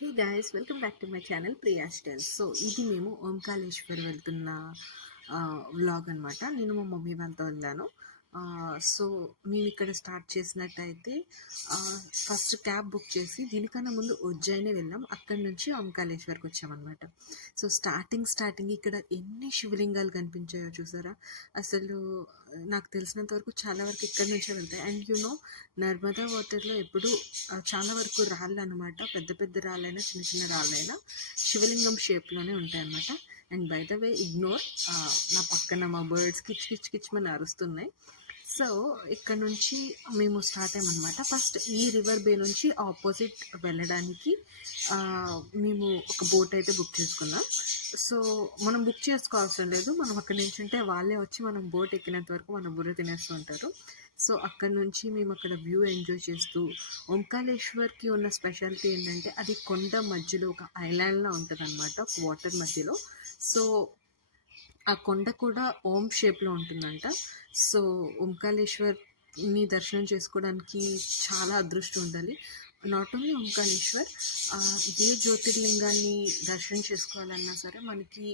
Hey guys, welcome back to my channel Priya's tells. So ఇది మేము ఓంకాళేశ్వర్ వెళ్తున్న వ్లాగ్ అనమాట. నేను మా మమ్మీ వాళ్ళతో వెళ్ళాను. సో మేము ఇక్కడ స్టార్ట్ చేసినట్టయితే ఫస్ట్ క్యాబ్ బుక్ చేసి దీనికన్నా ముందు ఉజ్జయిని వెళ్ళాం. అక్కడి నుంచి ఓంకాళేశ్వర్కి వచ్చామన్నమాట. సో స్టార్టింగ్ ఇక్కడ ఎన్ని శివలింగాలు కనిపించాయో చూసారా. అసలు నాకు తెలిసినంత వరకు చాలా వరకు ఇక్కడ నుంచే వెళ్తాయి. అండ్ నర్మదా వాటర్లో ఎప్పుడు చాలా వరకు రాళ్ళు అనమాట. పెద్ద పెద్ద రాళ్ళైనా చిన్న చిన్న రాళ్ళైనా శివలింగం షేప్లోనే ఉంటాయి అన్నమాట. And by the way ignore, నా పక్కన మా బర్డ్స్ కిచ్ కిచ్ కిచ్ మని అరుస్తున్నాయి. సో ఇక్కడ నుంచి మేము స్టార్ట్ అయ్యామన్నమాట. ఫస్ట్ ఈ రివర్ బే నుంచి ఆపోజిట్ వెళ్ళడానికి మేము ఒక బోట్ అయితే బుక్ చేసుకున్నాం. సో మనం బుక్ చేసుకోవాల్సిన లేదు, మనం అక్కడి నుంచి ఉంటే వాళ్ళే వచ్చి మనం బోట్ ఎక్కినంత వరకు మన బుర్ర తినేస్తూ ఉంటారు. సో అక్కడ నుంచి మేము అక్కడ వ్యూ ఎంజాయ్ చేస్తూ, ఓంకాళేశ్వర్కి ఉన్న స్పెషాలిటీ ఏంటంటే అది కొండ మధ్యలో ఒక ఐలాండ్లా ఉంటుంది అనమాట, వాటర్ మధ్యలో. సో ఆ కొండ కూడా ఓం షేప్లో ఉంటుందంట. సో ఓంకాళేశ్వర్ని దర్శనం చేసుకోవడానికి చాలా అదృష్టం ఉండాలి. నాట్ ఓన్లీ ఓంకాళేశ్వర్, ఏ జ్యోతిర్లింగాన్ని దర్శనం చేసుకోవాలన్నా సరే మనకి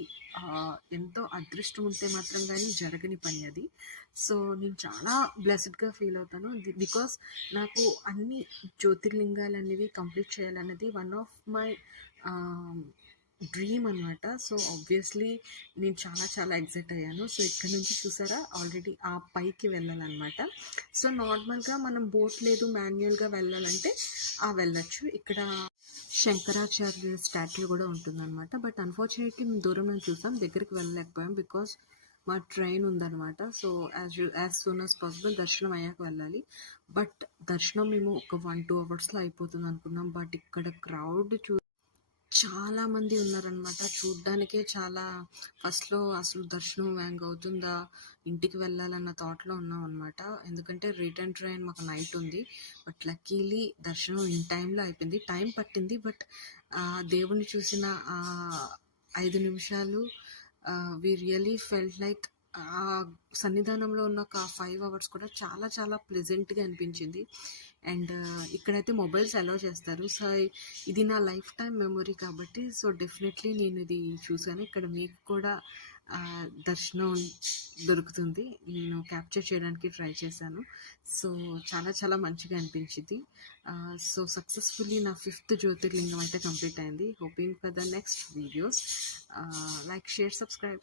ఎంతో అదృష్టం ఉంటే మాత్రం కానీ జరగని పని అది. సో నేను చాలా బ్లెస్డ్గా ఫీల్ అవుతాను, బికాస్ నాకు అన్ని జ్యోతిర్లింగాలు అనేవి కంప్లీట్ చేయాలన్నది వన్ ఆఫ్ మై డ్రీమ్ అనమాట. సో ఆబ్వియస్లీ నేను చాలా చాలా ఎగ్జైట్ అయ్యాను. సో ఇక్కడ నుంచి చూసారా ఆల్రెడీ ఆ పైకి వెళ్ళాలన్నమాట. సో నార్మల్గా మనం బోట్ లేదు మాన్యువల్గా వెళ్ళాలంటే వెళ్ళచ్చు. ఇక్కడ శంకరాచార్య స్టాట్యూ కూడా ఉంటుందన్నమాట. బట్ అన్ఫార్చునేట్లీ మేము దూరం నుంచి చూసాం, దగ్గరికి వెళ్ళలేకపోయాం బికాస్ మా ట్రైన్ ఉందన్నమాట. So as soon as possible దర్శనం అయ్యాక వెళ్ళాలి. బట్ దర్శనం మేము ఒక 1-2 అవర్స్లో అయిపోతుంది అనుకున్నాం. బట్ ఇక్కడ క్రౌడ్ చాలామంది ఉన్నారనమాట. చూడ్డానికే చాలా ఫస్ట్లో అసలు దర్శనం వ్యాంగ్ అవుతుందా, ఇంటికి వెళ్ళాలన్న థాట్లో ఉన్నాం అనమాట. ఎందుకంటే రిటర్న్ ట్రైన్ మాకు నైట్ ఉంది. బట్ లక్కీలీ దర్శనం ఇన్ టైంలో అయిపోయింది. టైం పట్టింది, బట్ దేవుణ్ణి చూసిన 5 నిమిషాలు వి రియలీ ఫెల్ట్ లైక్ ఆ సన్నిధానంలో ఉన్న ఒక 5 అవర్స్ కూడా చాలా చాలా ప్లెజెంట్గా అనిపించింది. అండ్ ఇక్కడైతే మొబైల్స్ అలౌ చేస్తారు. సో ఇది నా లైఫ్ టైం మెమొరీ కాబట్టి సో డెఫినెట్లీ నేను ఇది చూశాను. ఇక్కడ మీకు కూడా దర్శనం దొరుకుతుంది. నేను క్యాప్చర్ చేయడానికి ట్రై చేశాను. సో చాలా చాలా మంచిగా అనిపించింది. సో సక్సెస్ఫుల్లీ నా 5th జ్యోతిర్లింగం అయితే కంప్లీట్ అయింది. Hoping for the next videos. Like, share, subscribe.